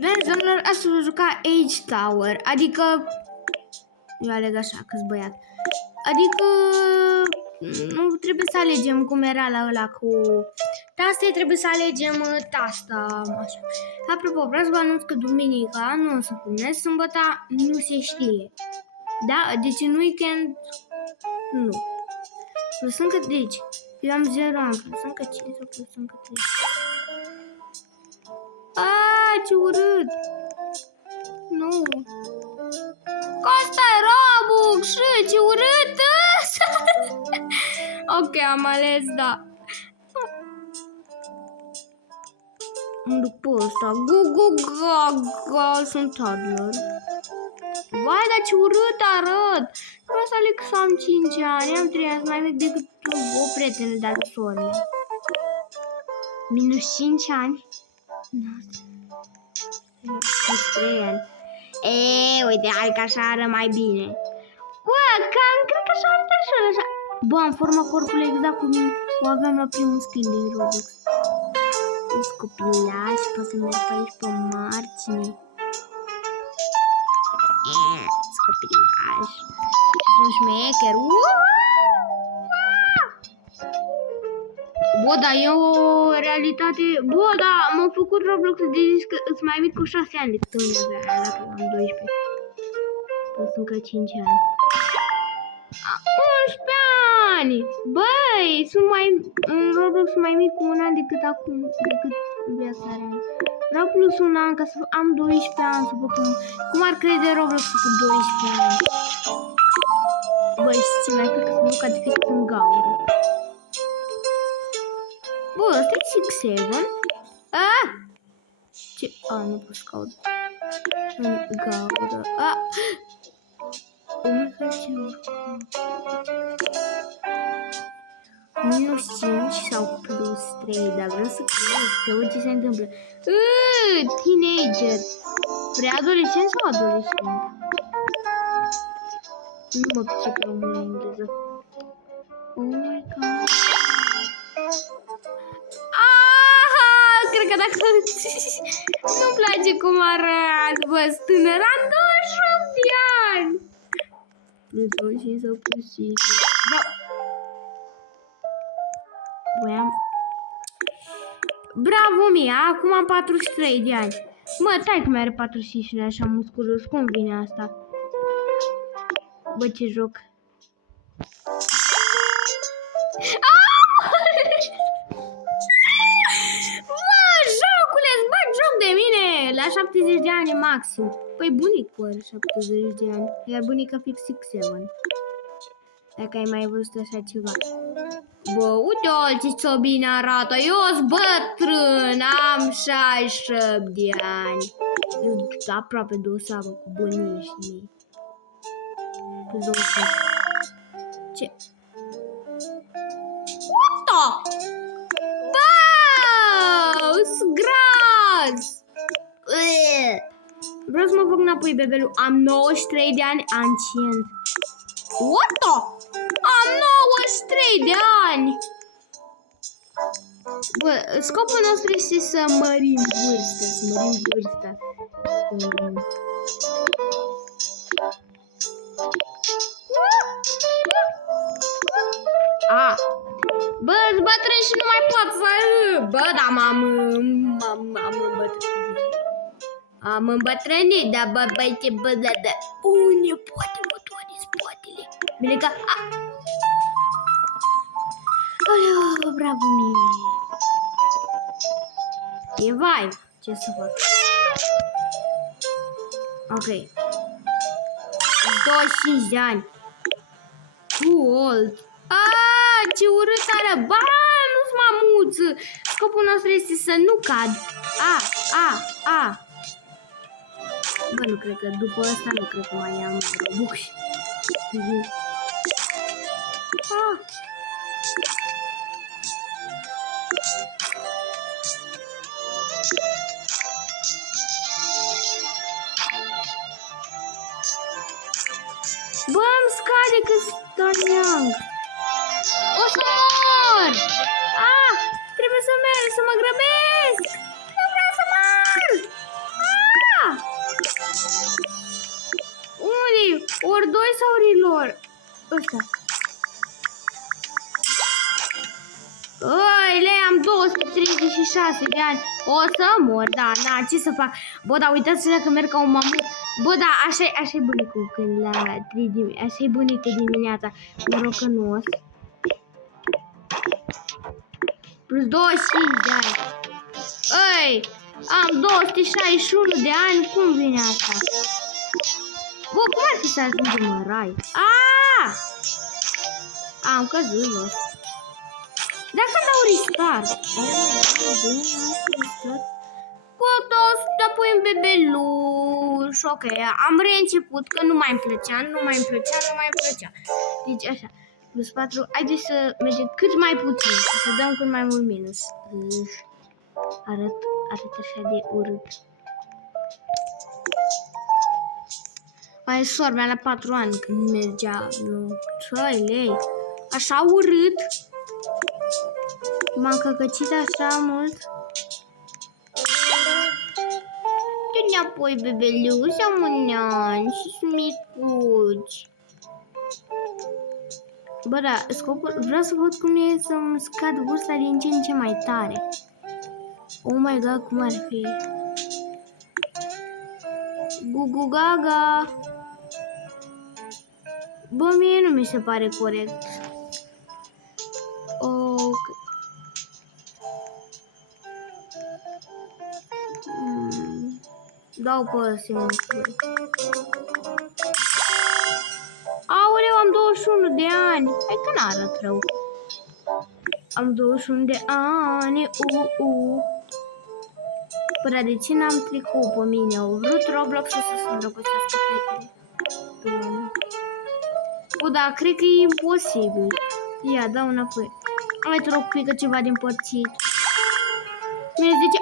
Vezi, domnilor, astăzi voi juca Age Tower, adică... Eu aleg așa, că-s băiat. Adică... Nu trebuie să alegem cum era la ăla cu... Taste, trebuie să alegem tasta, așa. Apropo, vreau să vă anunț că duminica nu o să filmez, sâmbăta nu se știe. Da? Deci în weekend... Nu. Plus încă, deci, eu am 0 ani, plus încă 5 sau plus încă 3. Aaaa, ce urât! Nu! Costa Robux, ce urât! Ok, am ales, da. Îmi duc pe ăsta. Gaga, sunt toddler. Vai, dar ce urât arăt! Vreau să aleg să am 5 ani, am 3 ani, mai mic decât o prietenă de-a soră. Minus 5 ani? Nu. 3 ani. Uite, hai că așa ară mai bine. Bă, cam, cred că așa arată și așa. Bă, am forma corpului exact cum o aveam la primul skin din Roblox. Ești copilaș, poți să merg pe aici pe margine. Ești copilaș. Sunt șmecher. Bă, dar e o realitate... Bă, da, m-am făcut Roblox de zis că îți mai mic cu 6 ani decât îmi avea aia dacă am 12. Plus încă 5 ani. 11 ani! Băi, sunt mai... În Roblox sunt mai mic cu un an decât acum, decât viața reală. Vreau plus un an ca să am 12 ani, să văd cum ar crede Roblox cu 12 ani. Băi, știi ce mai cred că să mă duc ca defect în gaură. Bă, ăsta e 6-7. Ah! Ce? Nu pot să caut. În gaură. Minus 5 sau plus 3, dar vreau să crezi, să văd ce se întâmplă. Teenager. Preadolescent sau adolescent? Nu mă pricep la română engleză. Oh my god. Cred că dacă nu-mi place cum arată, bă, tânăr, am 28 de ani. Plus 25 sau plus 5. Bă. Voiam... Bravo mie, acum am 43 de ani. Mă, tai că mi-are 45 și nu e așa musculos, cum vine asta? Bă, ce joc. De mine, la 70 de ani maxim. Păi bunicul are 70 de ani, iar bunica fix 6-7. Dacă ai mai văzut așa ceva. Bă, uite ce bine arată, eu sunt bătrân, am 68 de ani. Aproape de o sabă cu buniștii mei. Cu 20. Ce? What the? Bă, sgraz! Vreau să mă fac înapoi, bebelu. Am 93 de ani, ancient. What the? Am 93 de ani! Bă, scopul nostru este să mărim vârsta, Bă, sunt bătrân și nu mai pot să... Bă, dar m-am îmbătrânit. Am îmbătrânit, dar bă, băi, bă, da. Ne poate mă doare spatele. Bine că... Oleu, bravo mine. E vibe. Ce să fac? Ok. 25 de ani. Too old. Ce urât ară. Ba, nu-s mamuță. Scopul nostru este să nu cad. Bă, nu cred că după ăsta nu cred că mai am Robux. Bă, îmi scade că stau young. O să mor! Trebuie să merg, să mă grăbesc! Nu vreau să mor! ăsta. Ăi, am 236 de ani. O să mor, da, na, ce să fac? Bă, dar uitați-vă că merg ca un mamut. Bă, da, așa-i bunicul când la 3 dimineața. Așa-i bunicul dimineața. Norocănos. Plus 25 de ani. Ăi, am 261 de ani. Cum vine asta? Bă, cum ar fi să ajungem în rai? Aaaa! Am căzut jos. Dacă dau restart. Gata, o să te apoi în bebeluș. Ok, am reînceput, că nu mai îmi plăcea. Deci așa, plus 4. Haideți să mergem cât mai puțin, să dăm cât mai mult minus. Arăt așa de urât. Mai sora mea la 4 ani când mergea, nu, 3 lei. Așa urât. M-am căcăcit așa mult. Du înapoi, bebeluș, am un an și sunt micuți. Bă, da, scopul, vreau să văd cum e să-mi scad vârsta din ce în ce mai tare. Oh my god, cum ar fi? Gugu gaga. Bă, mie nu mi se pare corect. Ok. Dau pe ăsta. Aoleu, am 21 de ani. Hai că n-arăt rău. Am 21 de ani. Păi, de ce n-am tricou pe mine? Au vrut Roblox să se îndrăgostească fetele. O, da, cred că e imposibil. Ia, dau înapoi. Hai, te rog, cred că ceva din părțit. Mi-e zice,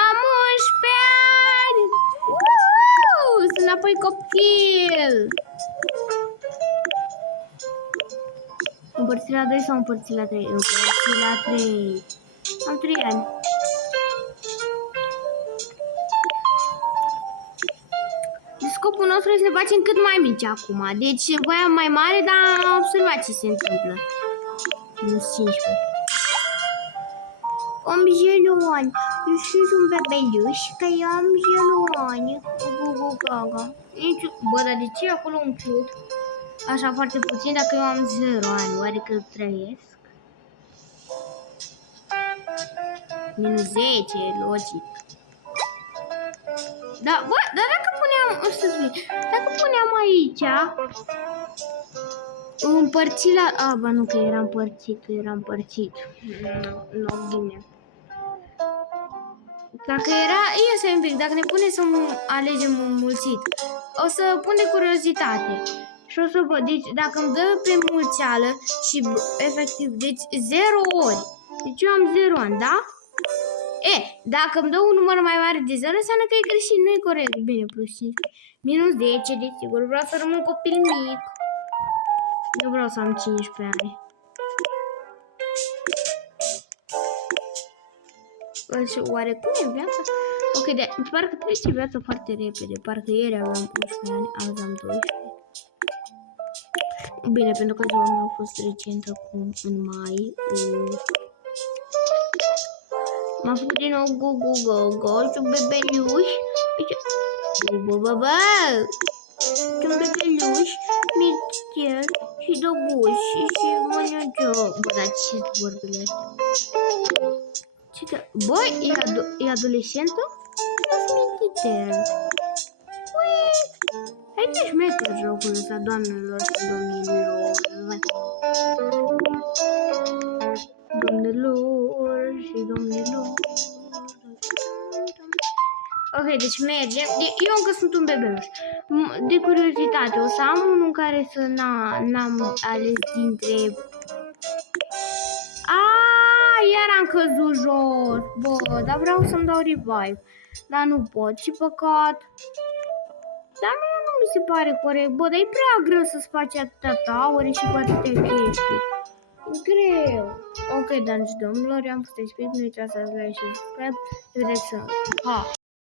am 11 ani! Sunt înapoi copil! Împărțit la 2 sau împărțit la 3? Împărțit la 3. Am 3 ani. Scopul nostru este să ne facem cât mai mici acum. Deci voiam mai mare, dar am observat ce se întâmplă. Minus 15. Am jeloni. Eu sunt un bebeluș, că eu am jeloni. Gugu gaga. Bă, dar de ce e acolo un ciud? Așa foarte puțin dacă eu am 0 ani. Oare că trăiesc? Minus 10, logic. Da, bă, dar dacă puneam, dacă puneam aici, împărțit la, ba nu, că era împărțit, nu, bine. Dacă era, ia să un pic, dacă ne pune să alegem înmulțit, o să pun de curiozitate și o să văd, deci dacă îmi dă pe mulțeală și efectiv, deci 0 ori, deci eu am 0 ani, da? Dacă îmi dă un număr mai mare de 0, înseamnă că e greșit, nu e corect. Bine, plus 5. Minus 10, desigur, vreau să rămân copil mic. Nu vreau să am 15 ani. Și oare cum e viața? Ok, de parcă trece viața foarte repede. Parcă ieri aveam 11 ani, azi am 12. Bine, pentru că ziua mea a fost recent acum, în mai. M-a făcut din nou go și un bebeluș. Și un bebeluș, michel și dăguș și mănăcior. Bă, dar ce vorbile astea? Băi, e adolescentă? Michitel. Hai de șmecher jocul ăsta, doamnelor și domnilor. Domnilor. Ok, deci mergem. Eu încă sunt un bebeluș. De curiozitate, o să am unul în care să n-am ales dintre... Iar am căzut jos. Bă, dar vreau să-mi dau revive. Dar nu pot, ce păcat. Dar mie nu mi se pare corect. Bă, dar e prea greu să-ți faci atâta tower și cu atâtea chestii. E greu. Ok, dar domnilor, eu am fost expert, nu uitați să like și subscribe. Vedeți să...